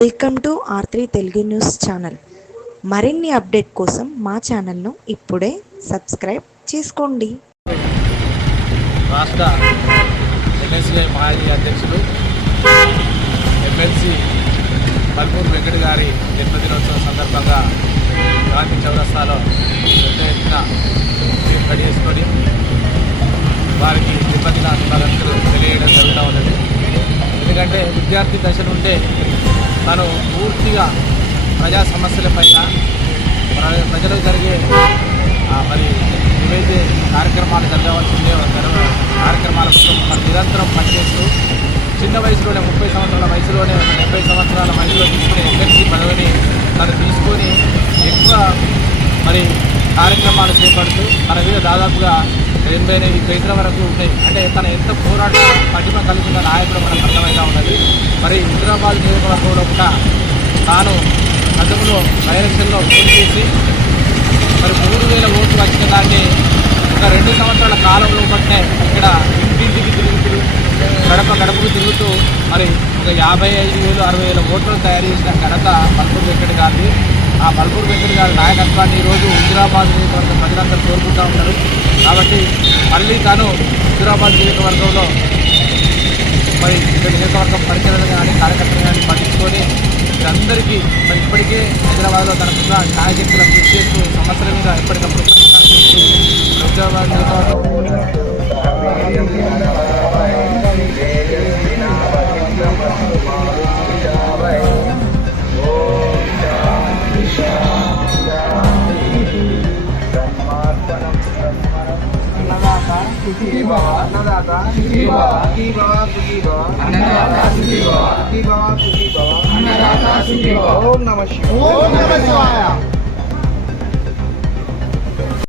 Welcome to R three Telugu news channel. మరిన్ని update కోసం మా ఛానల్ను ఇప్పుడే సబ్స్క్రైబ్ చేసుకోండి. రాష్ట్ర ఎన్ఎస్ఏ మాజీ అధ్యక్షులు ఎమ్మెల్సీ పల్పూర్ వెంకట గారి జన్మదినోత్సవం సందర్భంగా గాంధీ చౌరస్తాలో పెద్ద ఎత్తున కట్ చేసుకొని వారికి జన్మదిన శుభాకాంక్షలు తెలియడం జరుగుతూ ఉన్నది. ఎందుకంటే విద్యార్థి దశ నుండే తను పూర్తిగా ప్రజా సమస్యలపైన ప్ర- ప్రజలకు జరిగే మరి ఏవైతే కార్యక్రమాలు జరగవలసి ఉండేవో కార్యక్రమాల కోసం మరి నిరంతరం పనిచేస్తూ చిన్న వయసులోనే ముప్పై సంవత్సరాల వయసులోనే ఒక డెబ్బై సంవత్సరాల వయసులో తీసుకునే ఎస్ఎస్సీ పదవిని తను తీసుకుని కార్యక్రమాలు చేపడుతూ తన మీద దాదాపుగా ఎనభై ఎనిమిది కేసుల వరకు ఉన్నాయి అంటే తన ఎంత పోరాట పటిమ కలిగిన నాయకుడు మనకు అర్థమవుతా ఉన్నది. మరి హైదరాబాద్ నియోజకవర్గంలో కూడా తాను గతంలో బై పోటీ చేసి మరి మూడు వేల ఓట్లు వచ్చిన దాన్ని ఒక రెండు సంవత్సరాల కాలంలో పట్టే ఇక్కడ ఇంటింటికి తిరుగుతూ గడప గడపకు తిరుగుతూ మరి ఒక యాభై ఐదు వేలు అరవై వేల ఓట్లు తయారు చేసిన ఘనత మల్పూర్ వెంకట గాంధీ ఆ మల్పూర్ వెంకట గారి నాయకత్వాన్ని ఈరోజు హుజురాబాద్ నియోజకవర్గం ప్రజలందరూ కోరుకుంటూ ఉన్నారు. కాబట్టి మళ్ళీ తాను హుజురాబాద్ నియోజకవర్గంలో మరి ఇక్కడ నియోజకవర్గం పరిచయాలు కానీ కార్యకర్తలు కానీ పట్టించుకొని అందరికీ మరి ఇప్పటికే హైదరాబాద్లో తన నాయకుల కృషి చేస్తూ సమస్యలు అన్నదాత సుఖీ భవ సుఖీ భవ సుఖీ భవ అన్నదాత సుఖీ భవ సుఖీ భవ సుఖీ భవ అన్నదాత సుఖీ భవ ఓం నమ శివాయ. ఓం నమ శివాయ.